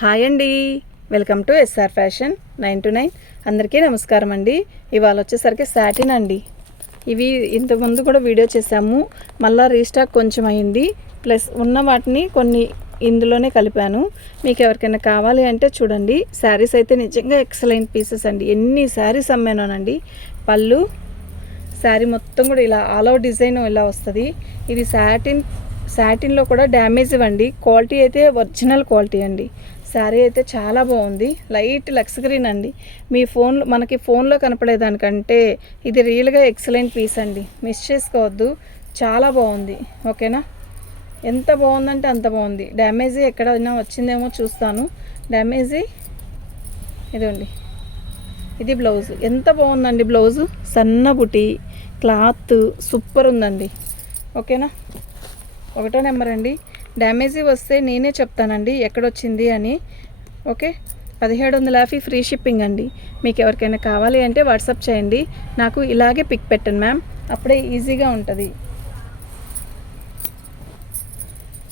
Hi అండి. Welcome to SR fashion nine to nine. అందరికీ నమస్కారం అండి. ఇవాళ వచ్చేసరికి సాటిన్ అండి. ఇవి ఇంతకుముందు కూడా వీడియో చేసాము మళ్ళీ రీస్టాక్ కొంచెం అయింది. ప్లస్ ఉన్న వాటిని కొన్ని ఇందులోనే కలిపాను. మీకు ఎవరికైనా కావాలి అంటే చూడండి. శారీస్ అయితే నిజంగా ఎక్సలెంట్ పీసెస్ అండి. ఎన్ని శారీస్ అమ్మానోనండి. పళ్ళు శారీ మొత్తం కూడా ఇలా ఆల్ అవుట్ డిజైన్ ఇలా వస్తుంది. ఇది సాటిన్ సాటిన్లో కూడా డ్యామేజ్ ఇవ్వండి. క్వాలిటీ అయితే ఒరిజినల్ క్వాలిటీ అండి. శారీ అయితే చాలా బాగుంది. లైట్ లక్స్ గ్రీన్ అండి. మీ ఫోన్లో మనకి ఫోన్లో కనపడేదానికంటే ఇది రియల్గా ఎక్సలెంట్ పీస్ అండి. మిస్ చేసుకోవద్దు. చాలా బాగుంది. ఓకేనా? ఎంత బాగుందంటే అంత బాగుంది. డ్యామేజీ ఎక్కడైనా వచ్చిందేమో చూస్తాను. డ్యామేజీ ఇదండి. ఇది బ్లౌజ్. ఎంత బాగుందండి బ్లౌజు? సన్న బుటి క్లాత్ సూపర్ ఉందండి. ఓకేనా? ఒకటో నెంబర్ అండి. డ్యామేజీ వస్తే నేనే చెప్తానండి ఎక్కడొచ్చింది అని. ఓకే? పదిహేడు వందల యాభై ఫ్రీ షిప్పింగ్ అండి. మీకు ఎవరికైనా కావాలి అంటే వాట్సాప్ చేయండి. నాకు ఇలాగే పిక్ పెట్టండి మ్యామ్. అప్పుడే ఈజీగా ఉంటుంది.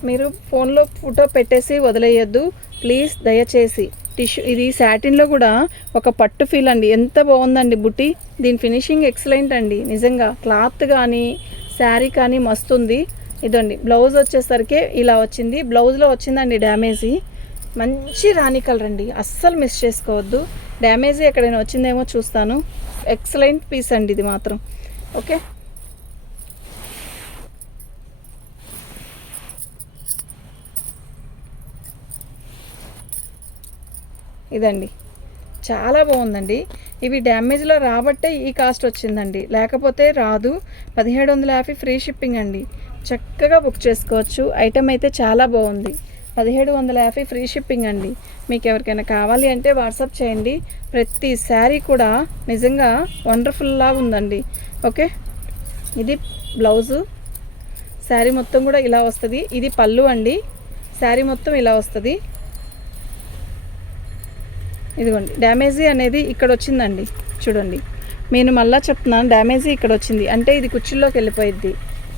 మీరు ఫోన్లో ఫోటో పెట్టేసి వదిలేయద్దు. ప్లీజ్ దయచేసి. టిష్యూ ఇది సాటిన్లో కూడా ఒక పట్టు ఫీల్ అండి. ఎంత బాగుందండి బుట్టి. దీని ఫినిషింగ్ ఎక్సలెంట్ అండి. నిజంగా క్లాత్ కానీ శారీ కానీ మస్తుంది. ఇదండి. బ్లౌజ్ వచ్చేసరికి ఇలా వచ్చింది. బ్లౌజ్లో వచ్చిందండి డ్యామేజీ. మంచి రాణి కలర్ అండి. అస్సలు మిస్ చేసుకోవద్దు. డ్యామేజీ ఎక్కడైనా వచ్చిందేమో చూస్తాను. ఎక్సలెంట్ పీస్ అండి ఇది మాత్రం. ఓకే? ఇదండి. చాలా బాగుందండి. ఇవి డ్యామేజ్లో రాబట్టే ఈ కాస్ట్ వచ్చిందండి. లేకపోతే రాదు. పదిహేడు వందల యాభై ఫ్రీ షిప్పింగ్ అండి. చక్కగా బుక్ చేసుకోవచ్చు. ఐటమ్ అయితే చాలా బాగుంది. పదిహేడు వందల యాభై ఫ్రీ షిప్పింగ్ అండి. మీకు ఎవరికైనా కావాలి అంటే వాట్సాప్ చేయండి. ప్రతి శారీ కూడా నిజంగా వండర్ఫుల్లా ఉందండి. ఓకే? ఇది బ్లౌజు. శారీ మొత్తం కూడా ఇలా వస్తుంది. ఇది పళ్ళు అండి. శారీ మొత్తం ఇలా వస్తుంది. ఇదిగోండి. డ్యామేజీ అనేది ఇక్కడ వచ్చిందండి. చూడండి. నేను మళ్ళీ చెప్తున్నాను. డ్యామేజీ ఇక్కడ వచ్చింది. అంటే ఇది కుర్చీలోకి వెళ్ళిపోయిద్ది.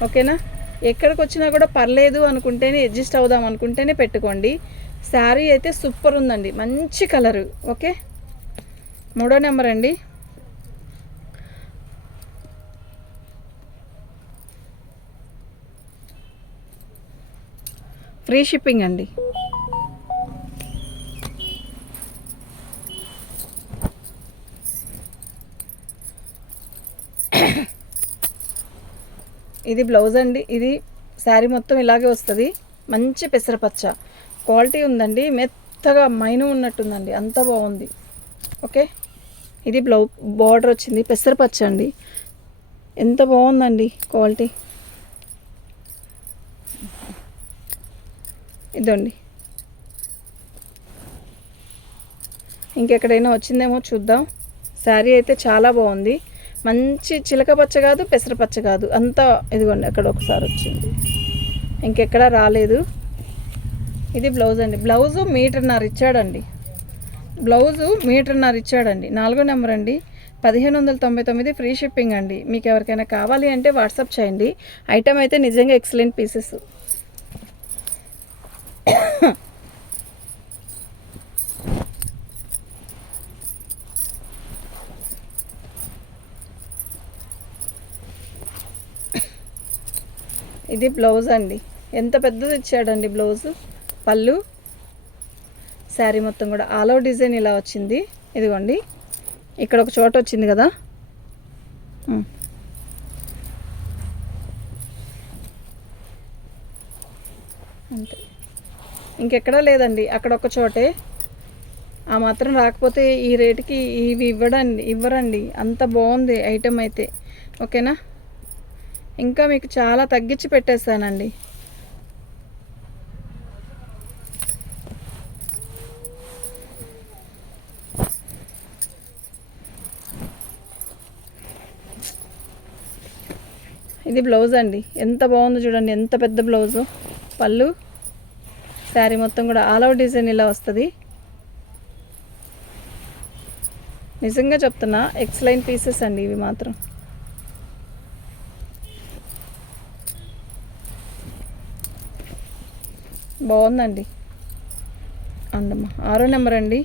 ఓకేనా? ఎక్కడికి వచ్చినా కూడా పర్లేదు అనుకుంటేనే అడ్జస్ట్ అవుదాం అనుకుంటేనే పెట్టుకోండి. శారీ అయితే సూపర్ ఉందండి. మంచి కలరు. ఓకే? మూడో నెంబర్ అండి. ఫ్రీ షిప్పింగ్ అండి. ఇది బ్లౌజ్ అండి. ఇది శారీ మొత్తం ఇలాగే వస్తుంది. మంచి పెసరపచ్చ. క్వాలిటీ ఉందండి. మెత్తగా మైను ఉన్నట్టుందండి. అంత బాగుంది. ఓకే? ఇది బ్లౌ బార్డర్ వచ్చింది. పెసరపచ్చ అండి. ఎంత బాగుందండి క్వాలిటీ. ఇదండి. ఇంకెక్కడైనా వచ్చిందేమో చూద్దాం. శారీ అయితే చాలా బాగుంది. మంచి చిలక పచ్చ కాదు పెసరపచ్చ కాదు. అంతా ఇదిగోండి అక్కడ ఒకసారి వచ్చింది. ఇంకెక్కడా రాలేదు. ఇది బ్లౌజ్ అండి. బ్లౌజు మీటర్న్నర ఇచ్చాడండి. బ్లౌజు మీటర్న్నర ఇచ్చాడండి. నాలుగో నెంబర్ అండి. పదిహేను వందల తొంభై తొమ్మిది ఫ్రీ షిప్పింగ్ అండి. మీకు ఎవరికైనా కావాలి అంటే వాట్సాప్ చేయండి. ఐటమ్ అయితే నిజంగా ఎక్సలెంట్ పీసెస్. ఇది బ్లౌజ్ అండి. ఎంత పెద్దది ఇచ్చాడండి బ్లౌజ్? పళ్ళు. శారీ మొత్తం కూడా. ఆల్ డిజైన్ ఇలా వచ్చింది. ఇదిగోండి. ఇక్కడ ఒక చోట వచ్చింది కదా? అంతే. ఇంకెక్కడా లేదండి. అక్కడ ఒక చోటే. ఆ మాత్రం రాకపోతే ఈ రేటుకి ఇవి ఇవ్వడండి. ఇవ్వరండి. అంత బాగుంది ఐటెం అయితే. ఓకేనా? ఇంకా మీకు చాలా తగ్గించి పెట్టేస్తానండి. ఇది బ్లౌజ్ అండి. ఎంత బాగుందో చూడండి. ఎంత పెద్ద బ్లౌజు. పళ్ళు. శారీ మొత్తం కూడా ఆల్ అవుట్ డిజైన్ ఇలా వస్తుంది. నిజంగా చెప్తున్నా ఎక్స్లైన్ పీసెస్ అండి ఇవి మాత్రం. బాగుందండి. అందమ్మా ఆరో నెంబర్ అండి.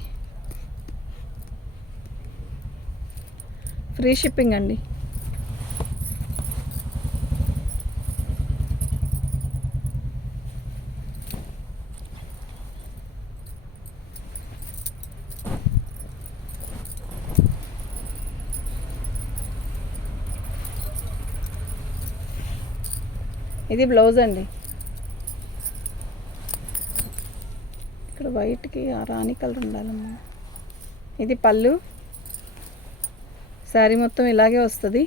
ఫ్రీ షిప్పింగ్ అండి. ఇది బ్లౌజ్ అండి. వైట్కి ఆ రాణి కలర్ ఉండాలమ్మా. ఇది పళ్ళు. శారీ మొత్తం ఇలాగే వస్తుంది.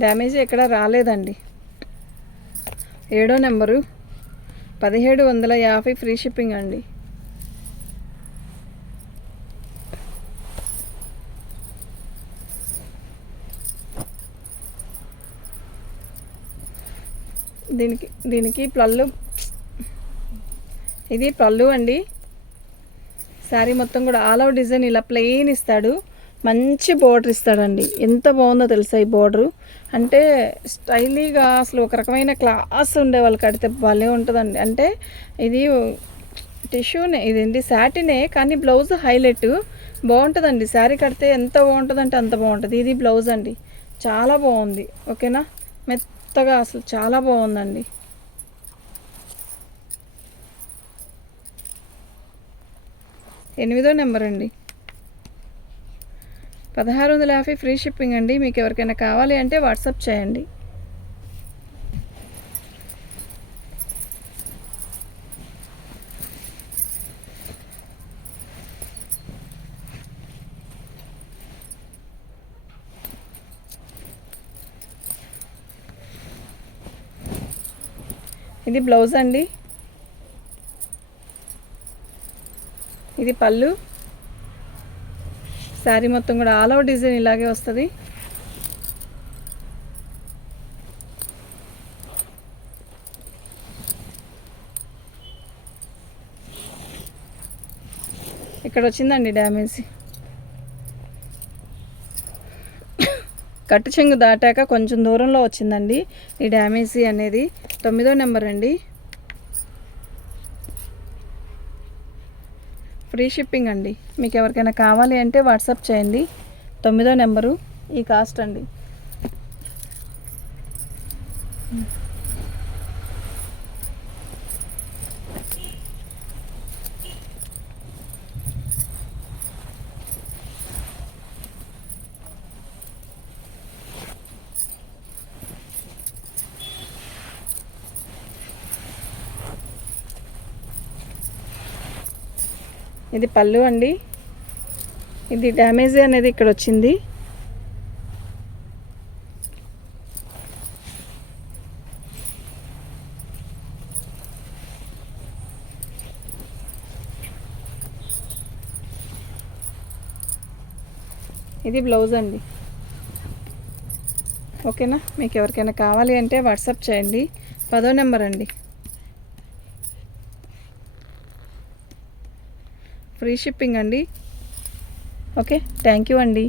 డ్యామేజ్ ఎక్కడ రాలేదండి. ఏడో నెంబరు. పదిహేడు వందల యాభై ఫ్రీ షిప్పింగ్ అండి. దీనికి దీనికి పళ్ళు. ఇది పళ్ళు అండి. శారీ మొత్తం కూడా ఆల్ అవుట్ డిజైన్ ఇలా ప్లెయిన్ ఇస్తాడు. మంచి బోర్డర్ ఇస్తాడండి. ఎంత బాగుందో తెలుసా ఈ బోర్డరు అంటే స్టైలీగా అసలు ఒక రకమైన క్లాస్ ఉండే వాళ్ళు కడితే భలే ఉంటుందండి. అంటే ఇది టిష్యూనే ఇదేంటి శాటినే కానీ బ్లౌజ్ హైలైట్ బాగుంటుందండి. శారీ కడితే ఎంత బాగుంటుందంటే అంత బాగుంటుంది. ఇది బ్లౌజ్ అండి. చాలా బాగుంది. ఓకేనా? మెత్తగా అసలు చాలా బాగుందండి. ఎనిమిదో నెంబర్ అండి. పదహారు వందల యాభై ఫ్రీ షిప్పింగ్ అండి. మీకు ఎవరికైనా కావాలి అంటే వాట్సాప్ చేయండి. ఇది బ్లౌజ్ అండి. ఇది పళ్ళు. శారీ మొత్తం కూడా ఆల్ అవుట్ డిజైన్ ఇలాగే వస్తుంది. ఇక్కడ వచ్చిందండి డ్యామేజ్. కట్టు చెంగు దాటాక కొంచెం దూరంలో వచ్చిందండి ఈ డ్యామేజీ అనేది. తొమ్మిదో నెంబర్ అండి. ఫ్రీ షిప్పింగ్ అండి. మీకు ఎవరికైనా కావాలి అంటే వాట్సాప్ చేయండి. తొమ్మిదో నెంబరు ఈ కాస్ట్ అండి. ఇది పళ్ళు అండి. ఇది డ్యామేజ్ అనేది ఇక్కడ వచ్చింది. ఇది బ్లౌజ్ అండి. ఓకేనా? మీకు ఎవరికైనా కావాలి అంటే వాట్సాప్ చేయండి. పదో నెంబర్ అండి. ఫ్రీ షిప్పింగ్ అండి. ఓకే థ్యాంక్ యూ అండి.